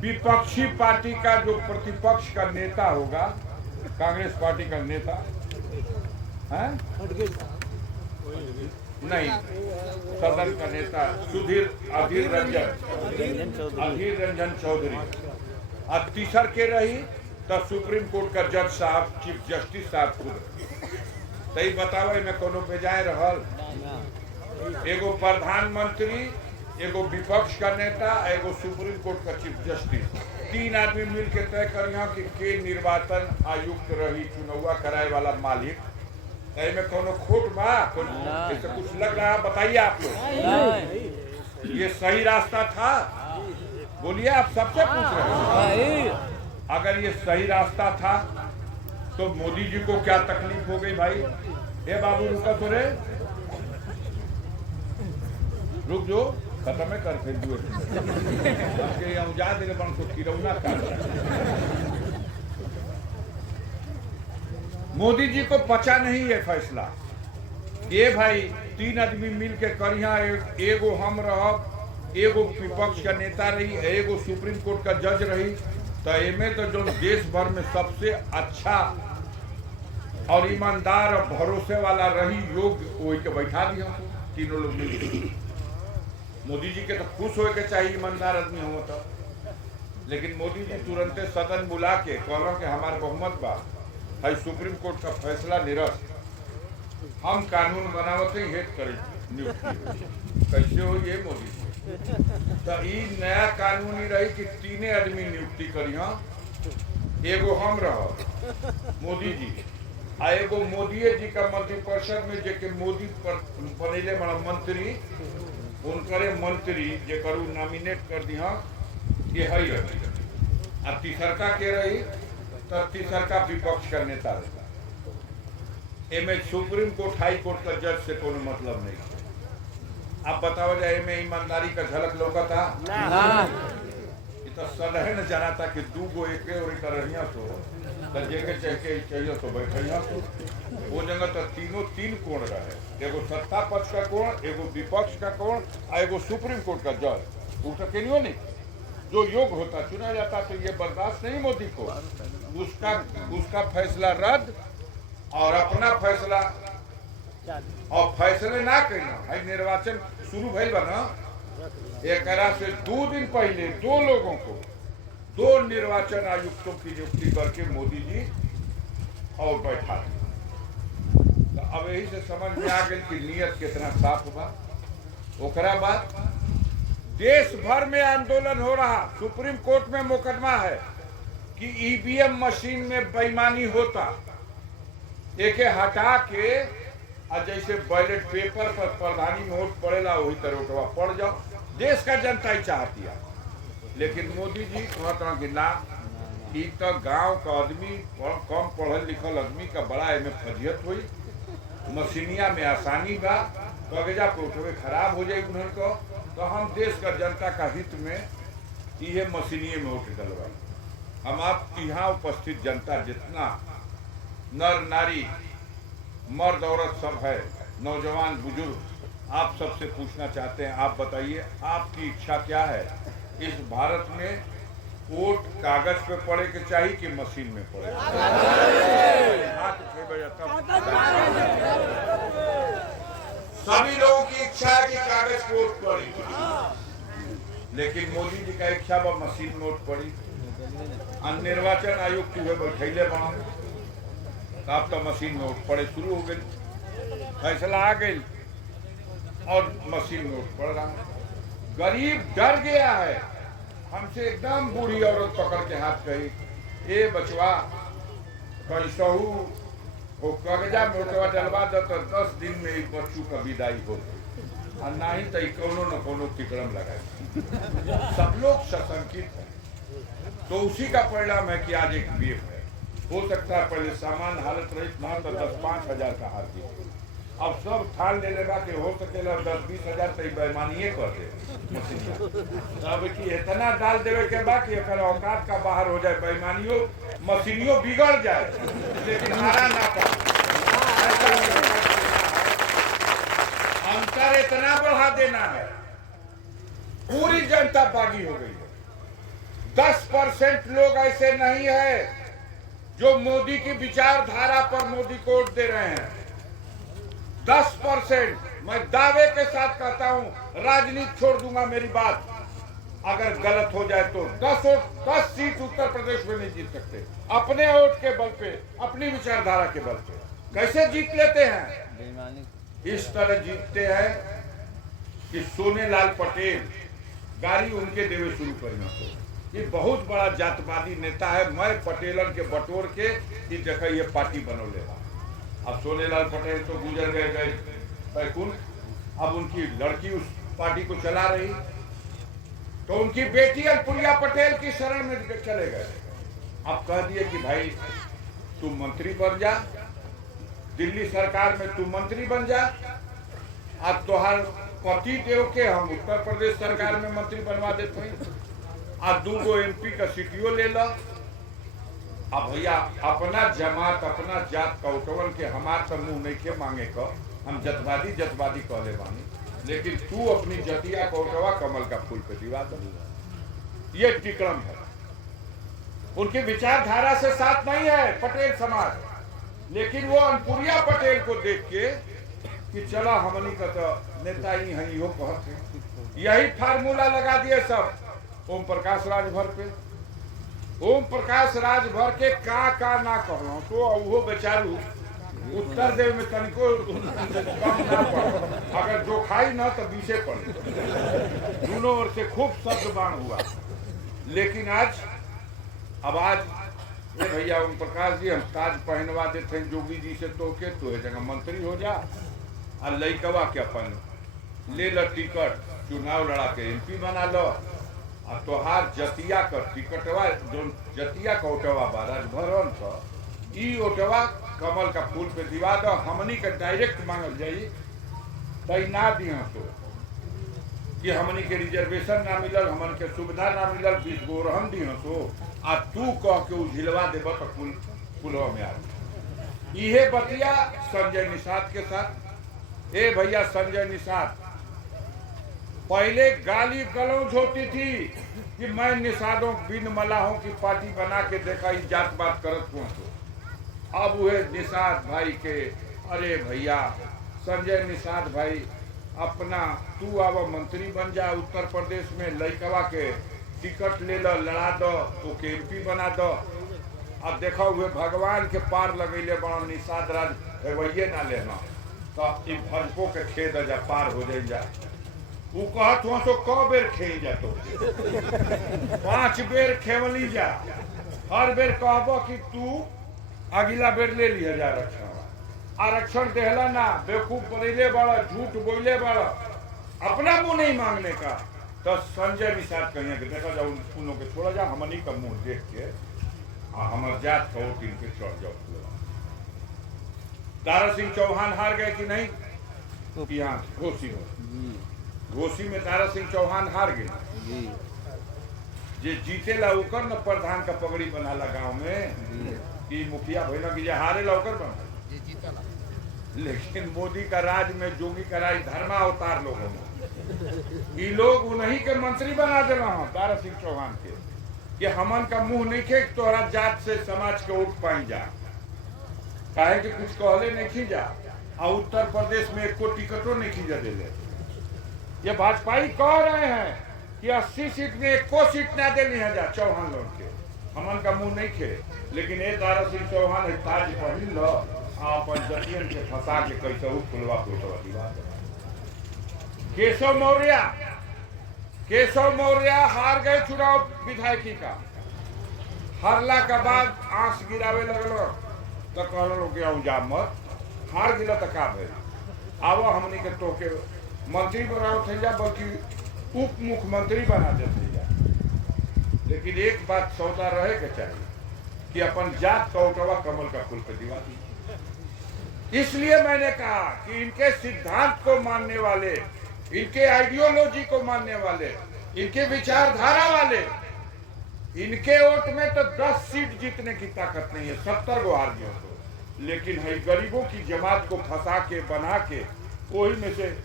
विपक्षी पार्टी का जो प्रतिपक्ष का नेता होगा, कांग्रेस पार्टी का नेता है नहीं, सदन का नेता अधीर रंजन चौधरी। और तीसर के रही तो सुप्रीम कोर्ट का जज साहब, चीफ जस्टिस साहब खुद। तई बतावे में कोनो बेजाय रहल। एगो प्रधानमंत्री, एगो विपक्ष का नेता, एगो सुप्रीम कोर्ट का चीफ जस्टिस, 3 आदमी मिल के तय करिया कि के निर्वाचन आयुक्त रही, चुनाव कराए वाला मालिक। में कोनो खोट बा? ऐसा कुछ लग रहा? बताइए आप लोग, ये सही रास्ता था? बोलिए, आप सबसे पूछ रहे हैं। अगर ये सही रास्ता था तो मोदी जी को क्या तकलीफ हो गई भाई? हे बाबू रुका तो रे, रुक जो, खत्म है कर फिर जा दे बन को किरौना कर। मोदी जी को पचा नहीं ये फैसला। ये भाई 3 आदमी मिल के करिया, एगो हम रह, एगो विपक्ष का नेता रही, एगो सुप्रीम कोर्ट का जज रही। तो एमे तो जो देश भर में सबसे अच्छा और ईमानदार और भरोसे वाला रही योग्य, वही के बैठा दिया तीनों लोग मिल। मोदी जी के तो खुश हो के चाहिए ईमानदार आदमी हो तो, लेकिन मोदी जी तुरंत सदन बुला के कहला कि हमारे बहुमत बा, भाई सुप्रीम कोर्ट का फैसला निरस्त, हम कानून बनावते ही हेत करें नियुक्ति। कैसे हो ये मोदी जी? तो ये नया कानून ही रही कि 3 आदमी नियुक्ति करी। एगो हम रह मोदी जी, आ एगो मोदी जी का मंत्रिपरिषद में जेके मोदी बनेले बड़ा मंत्री, उनकरे मंत्री जेकर नॉमिनेट कर दिया, ये है रही। आ तीसरका के रही तो तीसरका विपक्ष का नेता रहेगा। एमे सुप्रीम कोर्ट, हाई कोर्ट का जज से कोई मतलब नहीं। आप बताओ जाए में ईमानदारी का झलक लौका था तो सलहे न जाना था कि दू गो एक और एक रहिया तो जेके चाहिए तो बैठिया तो वो जगह तो तीनों तीन कोण रहे, एगो सत्ता पक्ष का कोण, एगो विपक्ष का कोण और एगो सुप्रीम कोर्ट का जज। वो तो क्यों नहीं, जो योग होता चुना जाता तो ये बर्दाश्त नहीं मोदी को, उसका फैसला रद्द और अपना फैसला और फैसले ना करना। निर्वाचन शुरू भइल बा ना, एक से 2 दिन पहले 2 लोगों को 2 निर्वाचन आयुक्तों की नियुक्ति करके मोदी जी और बैठा। तो अब यही से समझ में आ गई कि नियत कितना साफ हुआ। ओकरा बाद देश भर में आंदोलन हो रहा, सुप्रीम कोर्ट में मुकदमा है कि ईवीएम मशीन में बेईमानी होता, एके हटा के जैसे बैलेट पेपर पर प्रधानी वोट पड़ेला वही तरह पड़ जाओ। देश का जनता ही चाहती है, लेकिन मोदी जी कहता कि ना, ई तो गांव का आदमी, कम पढ़ल लिखल आदमी का बड़ा एमे फजियत हुई, मशीनिया में आसानी बा, कागजा पे उठवे खराब हो जाए उन्हन को, तो हम देश का जनता का हित में ये मशीनिए में उठ डलवाई। हम आप यहाँ उपस्थित जनता जितना नर नारी मर्द औरत सब है, नौजवान बुजुर्ग, आप सबसे पूछना चाहते हैं, आप बताइए आपकी इच्छा क्या है? इस भारत में वोट कागज पे पड़े के चाहिए कि मशीन में पड़े? सभी लोगों की इच्छा है कि कागज पे वोट पड़ी, लेकिन मोदी जी का इच्छा बा मशीन में वोट पड़ी। निर्वाचन आयोग की बैठे बना, अब तो मशीन में वोट पड़े शुरू हो गई, फैसला आ गई और मशीन में वोट पड़ रहा। गरीब डर गया है। हमसे एकदम बूढ़ी औरत पकड़ के हाथ कही, ए बचवा कैसहू वो कागजा में उठवा डलवा दो तो 10 दिन में एक बच्चू का विदाई हो गई, और ना ही तो कोनो न कोनो तिकड़म लगाए। सब लोग सशंकित है, तो उसी का परिणाम है कि आज एक वेव है। हो सकता है पहले सामान्य हालत रही ना तो 10-5 हजार का हार दी, अब सब ठान ले लेगा कि हो सकेला 10-20 हजार तो बेईमानिए कर दे। अब कि इतना डाल देवे के बाद कि औकात का बाहर हो जाए, बेईमानियों मशीनियों बिगड़ जाए, लेकिन हारा ना पाए। अंतर इतना बढ़ा देना है, पूरी जनता बागी हो गई है। 10% लोग ऐसे नहीं है जो मोदी की विचारधारा पर मोदी को वोट दे रहे हैं। 10%, मैं दावे के साथ कहता हूं, राजनीति छोड़ दूंगा मेरी बात, अगर गलत हो जाए तो 10 सीट उत्तर प्रदेश में नहीं जीत सकते अपने वोट के बल पे, अपनी विचारधारा के बल पे। कैसे जीत लेते हैं? इस तरह जीतते हैं कि सोनेलाल पटेल गाड़ी उनके देवे शुरू करना तो ये बहुत बड़ा जातवादी नेता है। मैं पटेलन के बटोर के देखा ये पार्टी बनौले। अब सोनेलाल पटेल तो गुजर गए बैकुंठ, अब उनकी लड़की उस पार्टी को चला रही, तो उनकी बेटी अनुप्रिया पटेल की शरण में चले गए। अब कह दिए कि भाई तू मंत्री बन जा, दिल्ली सरकार में तू मंत्री बन जा, अब तोहार पति देव के हम उत्तर प्रदेश सरकार में मंत्री बनवा देते हैं, अब 2 MP का सीटीओ ले लो। अब भैया अपना जमात अपना जात कौटवन के हमार तो मुंह नहीं के मांगे को, हम जतवादी कहले बानी, लेकिन तू अपनी जतिया कौटवा कमल का फूल पे दिवा दो। ये टिकड़म है, उनकी विचारधारा से साथ नहीं है पटेल समाज, लेकिन वो अनुप्रिया पटेल को देख के कि चला हमनी का तो नेता ही है, यो कहते यही फार्मूला लगा दिए सब ओम प्रकाश राजभर पे। ओम प्रकाश राजभर के का ना कहलो तो वो बेचारू उत्तर देव में तनिको कम ना पड़े, अगर जो खाई ना तो 20 पड़े। दोनों ओर से खूब शब्द बाण हुआ, लेकिन आज भैया ओम प्रकाश जी हम ताज पहनवा देते हैं जोगी जी से, तो जगह मंत्री हो जा, और लइकवा के अपन ले लो टिकट, चुनाव लड़ा के MP बना लो, और तोहार जतिया का टिकटवा जो जतिया का ओटवा बा राजभरन का ई ओटवा कमल का फूल पे दिवा दो, हमनी के डायरेक्ट मांगल जाई तई ना दिया तो कि हमनी के रिजर्वेशन ना मिलल, हमन के सुविधा ना मिलल, 20 गो रहन दी सो आ तू कह के उझिलवा देब तो पुलवा में आ इहे बतिया संजय निषाद के साथ। ए भैया संजय निषाद, पहले गाली गलौज होती थी कि मैं निषादों बिन मलाहों की पार्टी बना के देखा इस जात बात करत पहुंचो। अब वह निषाद भाई के, अरे भैया संजय निषाद भाई अपना तू अब मंत्री बन जा उत्तर प्रदेश में, लड़कवा के टिकट ले लो, लड़ा दो तो के एमपी बना दो। अब देखो हुए भगवान के पार लगेले बड़ा निषाद राज वही ना लेना तो भजपो के खेद जा पार हो जाए जा। वो कहत हुआ तो क बेर खे जा तो 5 बेर खेवली जा, हर बेर कहबो कि तू अगला बेर ले लिया जा आरक्षण देहला ना, बेवकूफ बनेले बड़ा, झूठ बोले बड़ा, अपना मुंह नहीं मांगने का। तो संजय निषाद कहिए कि देखा जाओ उन लोग के छोड़ा जा, हमनी का मुंह देख के हमार जात का वोट इनके चढ़ जाओ। तारा सिंह चौहान हार गए कि नहीं? यहाँ घोसी में तारा सिंह चौहान हार गए। जे जीते ला उकर न प्रधान का पगड़ी बनाला गांव में कि मुखिया भैया की हारे ला उकर बना। लेकिन मोदी का राज में जोगी का राज धर्मा अवतार लोगों में ये लोग उन्हीं के मंत्री बना देना हो तारा सिंह चौहान के कि हमन का मुंह नहीं खे तोहरा जात से समाज के उठ पाई जा, काहे कि कुछ कहले नहीं खींचा और उत्तर प्रदेश में 1 टिकटों नहीं खींचा दिले। ये भाजपा कह रहे हैं कि 80 सीट में 1 सीट ना देनी है जा चौहान लोग के, हमन का मुंह नहीं खे। लेकिन ये तारा सिंह चौहान ताज पहिन लो अपन जतियन के फंसा के कैसे खुलवा दिवा। केशव मौर्य हार गए चुनाव विधायकी का, हारला के बाद आंस गिरावे लगलो तो कहलो कि जा मत, हार गिला तो का भइल, आवो हमनी के तो के मंत्री बनाओ थे जा, बल्कि उप मुख्यमंत्री बना देते जा। लेकिन एक बात सौदा रहे के चाहिए कि अपन जात का उठवा कमल का फूल पे दिवा दी। इसलिए मैंने कहा कि इनके सिद्धांत को मानने वाले, इनके आइडियोलॉजी को मानने वाले, इनके विचारधारा वाले, इनके वोट में तो 10 सीट जीतने की ताकत नहीं है, 70 गो हार गए तो। लेकिन है गरीबों की जमात को फंसा के बना के वही में से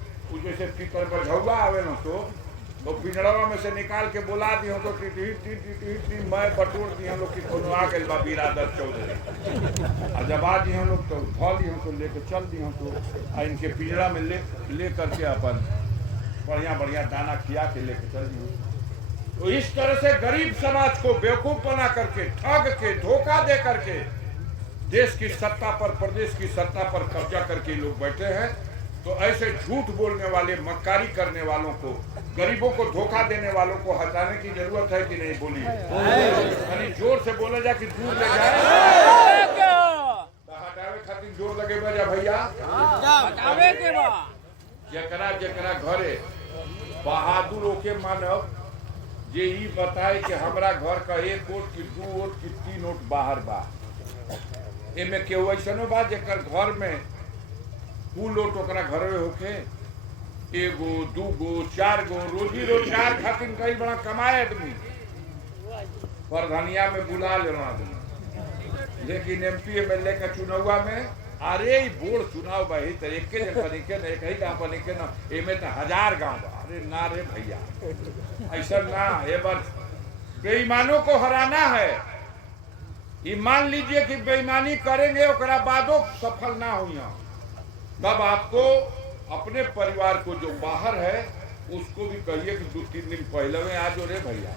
जैसे पितर बझौआ आवे न तो पिंजड़वा में से निकाल के बुला दियो तो मैं बटोर दी हम लोग की कोनो आ गइल बा बिरादर चौधरी आ जब आ दी हम लोग तो धो दी हम तो लेके चल दी हम तो इनके पिंजड़ा में ले करके अपन बढ़िया बढ़िया दाना खिया के लेके चल दी। तो इस तरह से गरीब समाज को बेवकूफ बना करके, ठग के, धोखा दे करके देश की सत्ता पर, प्रदेश की सत्ता पर कब्जा करके लोग बैठे हैं। तो ऐसे झूठ बोलने वाले, मक्कारी करने वालों को, गरीबों को धोखा देने वालों को हटाने की जरूरत है कि नहीं? बोलिए, यानी जोर से बोला जा कि दूर ले जाए, हटावे खातिर जोर लगे जा भैया, हटावे के बा। जकरा जकरा घरे बहादुर होके मानव जे ई बताए कि हमरा घर का 1 वोट की 2 वोट की 3 वोट बाहर बा, एमे केहू ऐसनो बा जेकर घर में कुल वोट ओकरा घर में होके 1 गो 2 गो 4 गो रोजी रोजगार खातिर कई बड़ा कमाए आदमी प्रधानिया में बुला लेना आदमी। लेकिन एमपी एमएलए का चुनावा में अरे बोर्ड चुनाव बा तो एक ही गाँव पर एक ना एमे तो 1000 गाँव बा। अरे ना रे भैया, ऐसा ना, ये बार बेईमानों को हराना है। ये मान लीजिए कि बेईमानी करेंगे ओकरा बादो सफल ना हुई, तब आपको अपने परिवार को जो बाहर है उसको भी कहिए कि 2-3 दिन पहले में आ जो रे भैया,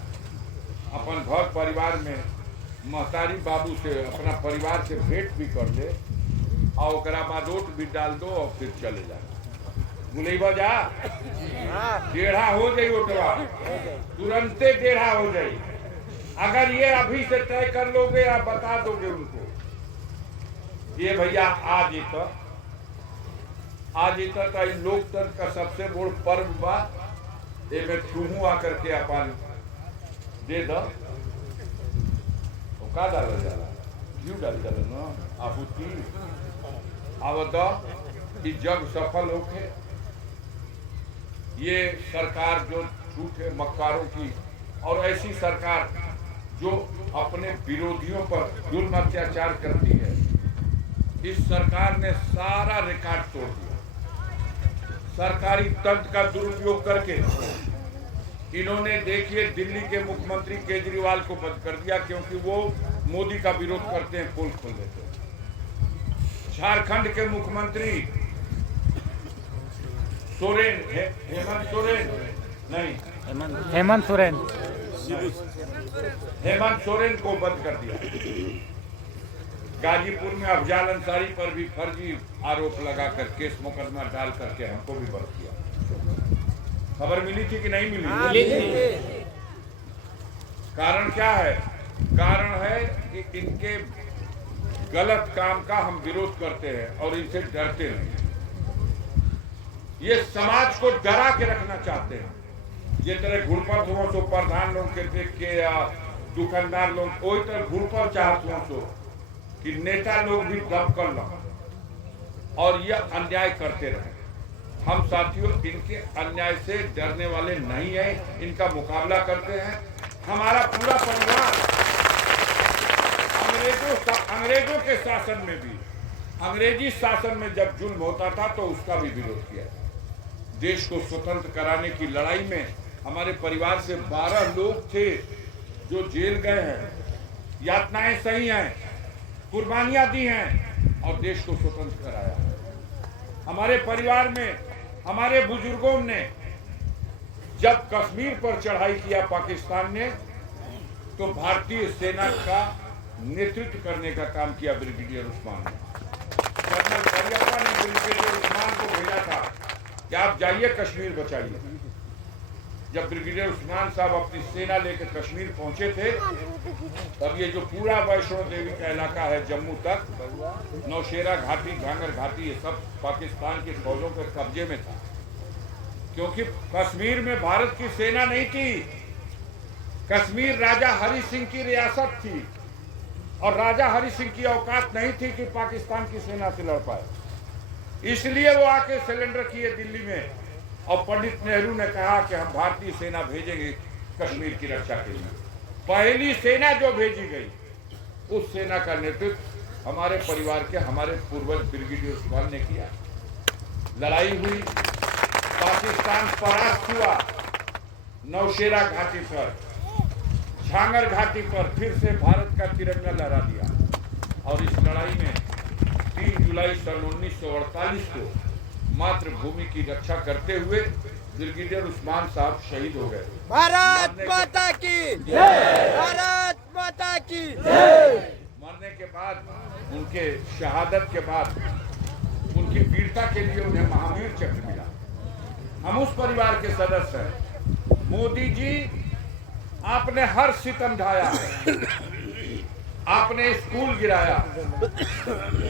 अपन घर परिवार में महतारी बाबू से, अपना परिवार से भेंट भी कर ले और ओकरा बाद वोट भी डाल दो और फिर चले जा। बुलेबा जा, टेढ़ा हो जाए वोटवा, तुरंते टेढ़ा हो जाए। अगर ये अभी से तय कर लोगे, आप बता दोगे उनको ये भैया आज तो लोकतंत्र का सबसे बड़ पर्व बा, एमे तुहू आकर के अपन दे दो का डाल जाला, क्यों डाल जाला ना आहुति अब तो जग सफल होके ये सरकार जो झूठे मक्कारों की और ऐसी सरकार जो अपने विरोधियों पर जुल्म अत्याचार करती है, इस सरकार ने सारा रिकॉर्ड तोड़ दिया। सरकारी तंत्र का दुरुपयोग करके इन्होंने देखिए दिल्ली के मुख्यमंत्री केजरीवाल को बंद कर दिया, क्योंकि वो मोदी का विरोध करते हैं, पोल खोल देते हैं। झारखंड के मुख्यमंत्री सोरेन, हेमंत सोरेन नहीं, हेमंत सोरेन हेमंत सोरेन को बंद कर दिया। गाजीपुर में अफजाल अंसारी पर भी फर्जी आरोप लगाकर केस मुकदमा डाल करके हमको भी बंद किया। खबर मिली थी कि नहीं मिली? कारण क्या है? कारण है कि इनके गलत काम का हम विरोध करते हैं और इनसे डरते नहीं। ये समाज को डरा के रखना चाहते हैं। ये तरह घुड़पत हो सो प्रधान लोग के देख के या दुकानदार लोग कोई तरह घुड़पत चाहते हो सो कि नेता लोग भी दब कर लो और ये अन्याय करते रहे। हम साथियों इनके अन्याय से डरने वाले नहीं है, इनका मुकाबला करते हैं। हमारा पूरा परिवार अंग्रेजों के शासन में भी, अंग्रेजी शासन में जब जुल्म होता था तो उसका भी विरोध किया। देश को स्वतंत्र कराने की लड़ाई में हमारे परिवार से 12 लोग थे जो जेल गए हैं, यातनाएं सही हैं, कुर्बानियां दी हैं और देश को स्वतंत्र कराया है। हमारे परिवार में हमारे बुजुर्गों ने जब कश्मीर पर चढ़ाई किया पाकिस्तान ने, तो भारतीय सेना का नेतृत्व करने का काम किया ब्रिगेडियर उस्मान ने। कर्नल करियप्पा ने ब्रिगेडियर उस्मान को भेजा था कि आप जाइए कश्मीर बचाइए। जब ब्रिगेडियर उस्मान साहब अपनी सेना लेकर कश्मीर पहुंचे थे, तब ये जो पूरा वैष्णो देवी का इलाका है जम्मू तक, नौशेरा घाटी, घांगर घाटी, ये सब पाकिस्तान की फौजों के कब्जे में था। क्योंकि कश्मीर में भारत की सेना नहीं थी, कश्मीर राजा हरि सिंह की रियासत थी और राजा हरि सिंह की औकात नहीं थी कि पाकिस्तान की सेना से लड़ पाए। इसलिए वो आके सिलेंडर किए दिल्ली में और पंडित नेहरू ने कहा कि हम भारतीय सेना भेजेंगे कश्मीर की रक्षा के लिए। पहली सेना जो भेजी गई, उस सेना का नेतृत्व हमारे परिवार के हमारे पूर्वज ब्रिगेडियर उस्मान ने किया। लड़ाई हुई, पाकिस्तान परास्त हुआ, नौशेरा घाटी पर, झांगर घाटी पर फिर से भारत का तिरंगा लहरा दिया और इस लड़ाई में 3 जुलाई सन 1948 को मातृभूमि की रक्षा करते हुए ब्रिगेडियर उस्मान साहब शहीद हो गए। भारत माता की जय, भारत माता की जय। मरने के बाद, उनके शहादत के बाद, उनकी वीरता के लिए उन्हें महावीर चक्र मिला। हम उस परिवार के सदस्य हैं। मोदी जी, आपने हर सितम ढाया है, आपने स्कूल गिराया,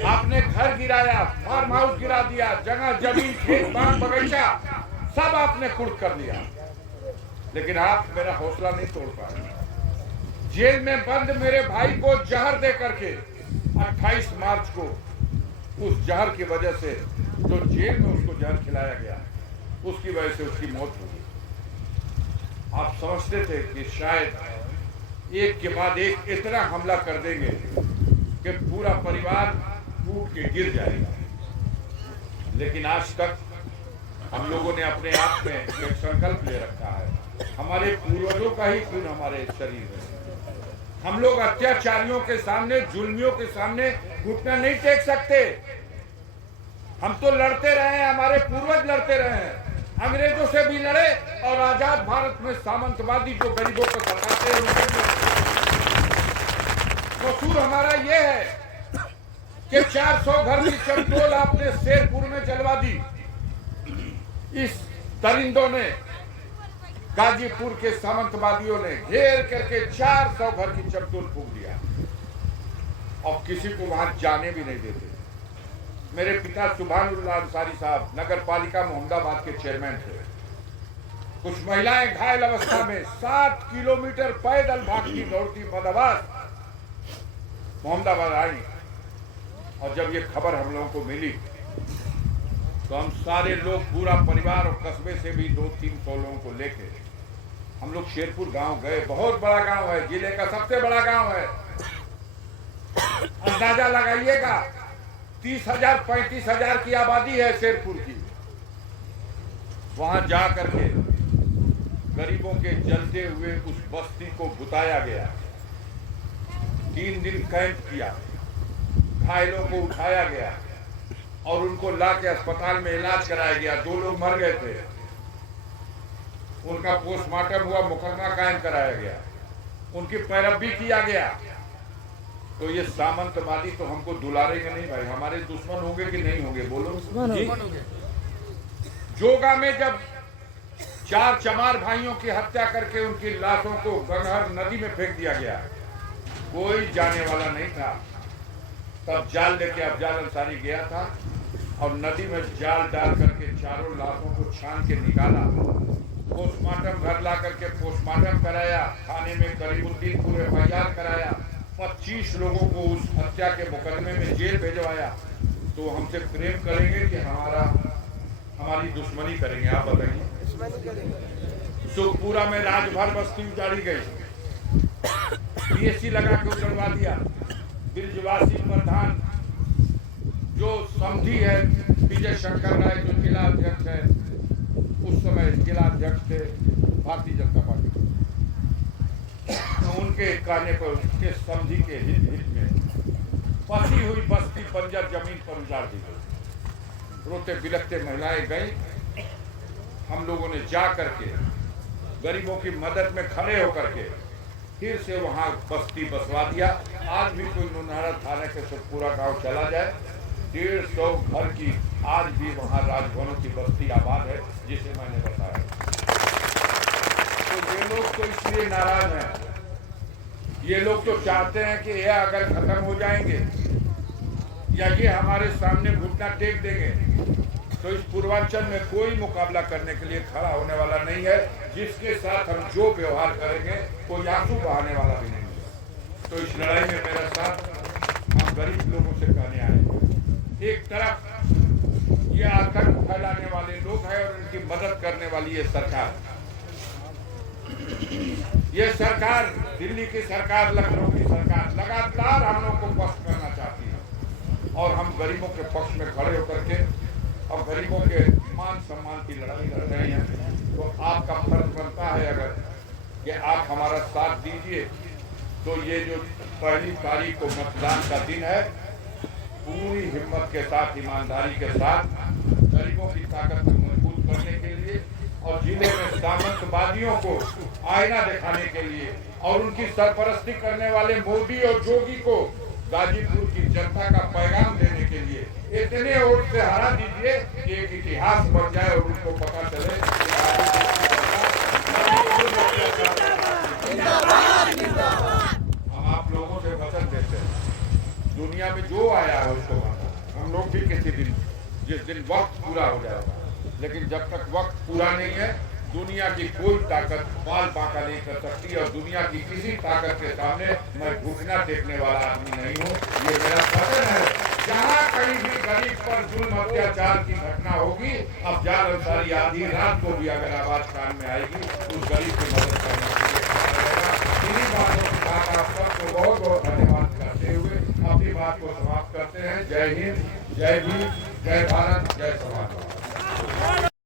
आपने घर गिराया, फार्म हाउस गिरा दिया, जगह जमीन, खेत, बाग, बगीचा सब आपने कुर्क कर दिया, लेकिन आप मेरा हौसला नहीं तोड़ पाए। जेल में बंद मेरे भाई को जहर दे करके 28 मार्च को उस जहर की वजह से, जो जेल में उसको जहर खिलाया गया, उसकी वजह से उसकी मौत हो गई। आप समझते थे कि शायद एक के बाद एक इतना हमला कर देंगे कि पूरा परिवार टूट के गिर जाएगा, लेकिन आज तक हम लोगों ने अपने आप में एक संकल्प ले रखा है। हमारे पूर्वजों का ही खून हमारे शरीर में। हम लोग अत्याचारियों के सामने, जुल्मियों के सामने घुटना नहीं टेक सकते। हम तो लड़ते रहे हैं, हमारे पूर्वज लड़ते रहे हैं, अंग्रेजों से भी लड़े और आजाद भारत में सामंतवादी जो गरीबों को सताते हैं उनके भी। कसूर हमारा ये है कि 400 घर की चमटोल आपने शेरपुर में जलवा दी। इस दरिंदों ने, गाजीपुर के सामंतवादियों ने घेर करके 400 घर की चमटोल फूंक दिया और किसी को वहां जाने भी नहीं देते। मेरे पिता सुभानुल्लाह अंसारी साहब नगर पालिका मोहम्मदाबाद के चेयरमैन थे। कुछ महिलाएं घायल अवस्था में 7 किलोमीटर पैदल भागती दौड़ती मोहम्मदाबाद आई और जब ये खबर हम लोगों को मिली तो हम सारे लोग, पूरा परिवार और कस्बे से भी 200-300 लोगों को लेके हम लोग शेरपुर गांव गए। बहुत बड़ा गांव है, जिले का सबसे बड़ा गांव है। अंदाजा लगाइएगा, 30,000-35,000 की आबादी है शेरपुर की। वहां जा करके गरीबों के जलते हुए उस बस्ती को बुताया गया। 3 दिन कैंप किया, घायलों को उठाया गया और उनको लाके अस्पताल में इलाज कराया गया। 2 लोग मर गए थे, उनका पोस्टमार्टम हुआ, मुकदमा कायम कराया गया, उनकी पैरवी किया गया। तो ये सामंतवादी तो हमको दुलारेंगे नहीं भाई, हमारे दुश्मन होंगे कि नहीं होंगे? बोलो। जोगा में जब 4 चमार भाइयों की हत्या करके उनकी लाशों को गंगहर नदी में फेंक दिया गया, कोई जाने वाला नहीं था। तब जाल लेके अफजाल अंसारी गया था और नदी में जाल डाल करके चारों लाशों को छान के निकाला। पोस्टमार्टम घर ला करके पोस्टमार्टम कराया, थाने में करीमुद्दीनपुर एफआईआर कराया, 25 लोगों को उस हत्या के मुकदमे में जेल भेजवाया। तो हमसे प्रेम करेंगे कि हमारी दुश्मनी करेंगे? आप बताइए। सुखपुरा में राजभर बस्ती उजाड़ी गई, पीएससी लगा के उजड़वा दिया। ब्रिजवासी प्रधान जो समधी है, विजय शंकर राय जो जिला अध्यक्ष है, उस समय जिला अध्यक्ष थे भारतीय जनता पार्टी, उनके कहने पर उसके समधी के हित में फंसी हुई बस्ती बंजर जमीन पर उजाड़ दी गई। रोते बिलखते महिलाएं गई। हम लोगों ने जा करके गरीबों की मदद में खड़े होकर के फिर से वहां बस्ती बसवा दिया। आज भी कोई नुनहरा थाने के सुखपुरा गांव चला जाए, 150 घर की आज भी वहां राजभवनों की बस्ती आबाद है, जिसे मैंने बताया। तो ये लोग तो इसलिए नाराज हैं, ये लोग तो चाहते हैं कि ये अगर खत्म हो जाएंगे या ये हमारे सामने घुटना टेक देंगे तो इस पूर्वांचल में कोई मुकाबला करने के लिए खड़ा होने वाला नहीं है। जिसके साथ हम जो व्यवहार करेंगे कोई आंसू बहाने वाला भी नहीं है। तो इस लड़ाई में मेरा साथ हम गरीब लोगों से कहने आए। एक तरफ ये आतंक फैलाने वाले लोग हैं और इनकी मदद करने वाली ये सरकार, दिल्ली की सरकार, लखनऊ की सरकार लगातार हम लोग को पक्ष करना चाहती है और हम गरीबों के पक्ष में खड़े होकर के और गरीबों के मान सम्मान की लड़ाई लड़ रहे हैं। तो आपका फर्ज बनता है अगर कि आप हमारा साथ दीजिए। तो ये जो 1 तारीख को मतदान का दिन है, पूरी हिम्मत के साथ, ईमानदारी के साथ गरीबों की ताकत को मजबूत करने के लिए और जिले में सामंतवादियों को आईना दिखाने के लिए और उनकी सरपरस्ती करने वाले मोदी और जोगी को गाजीपुर की जनता का पैगाम देने के लिए इतने वोट से हरा दीजिए कि एक इतिहास बन जाए और उनको पता चले हम आप लोगों से वचन देते हैं, दुनिया में जो आया है उसको मानो। हम लोग भी किसी दिन, जिस दिन वक्त पूरा हो जाएगा, लेकिन जब तक वक्त पूरा नहीं है दुनिया की कोई ताकत बाल बांका नहीं कर सकती और दुनिया की किसी ताकत के सामने मैं घुटना टेकने वाला आदमी नहीं हूँ। ये मेरा वचन है। जहाँ कहीं भी गरीब पर जुल्म अत्याचार की घटना होगी, अफजाल अंसारी आधी रात को भी अगर आवाज कान में आएगी उस गरीब की मदद करने के लिए इन्हीं बातों के साथ आप सबको बहुत बहुत धन्यवाद करते हुए अपनी बात को समाप्त करते हैं। जय हिंद, जय भीम, जय भारत, जय समाज।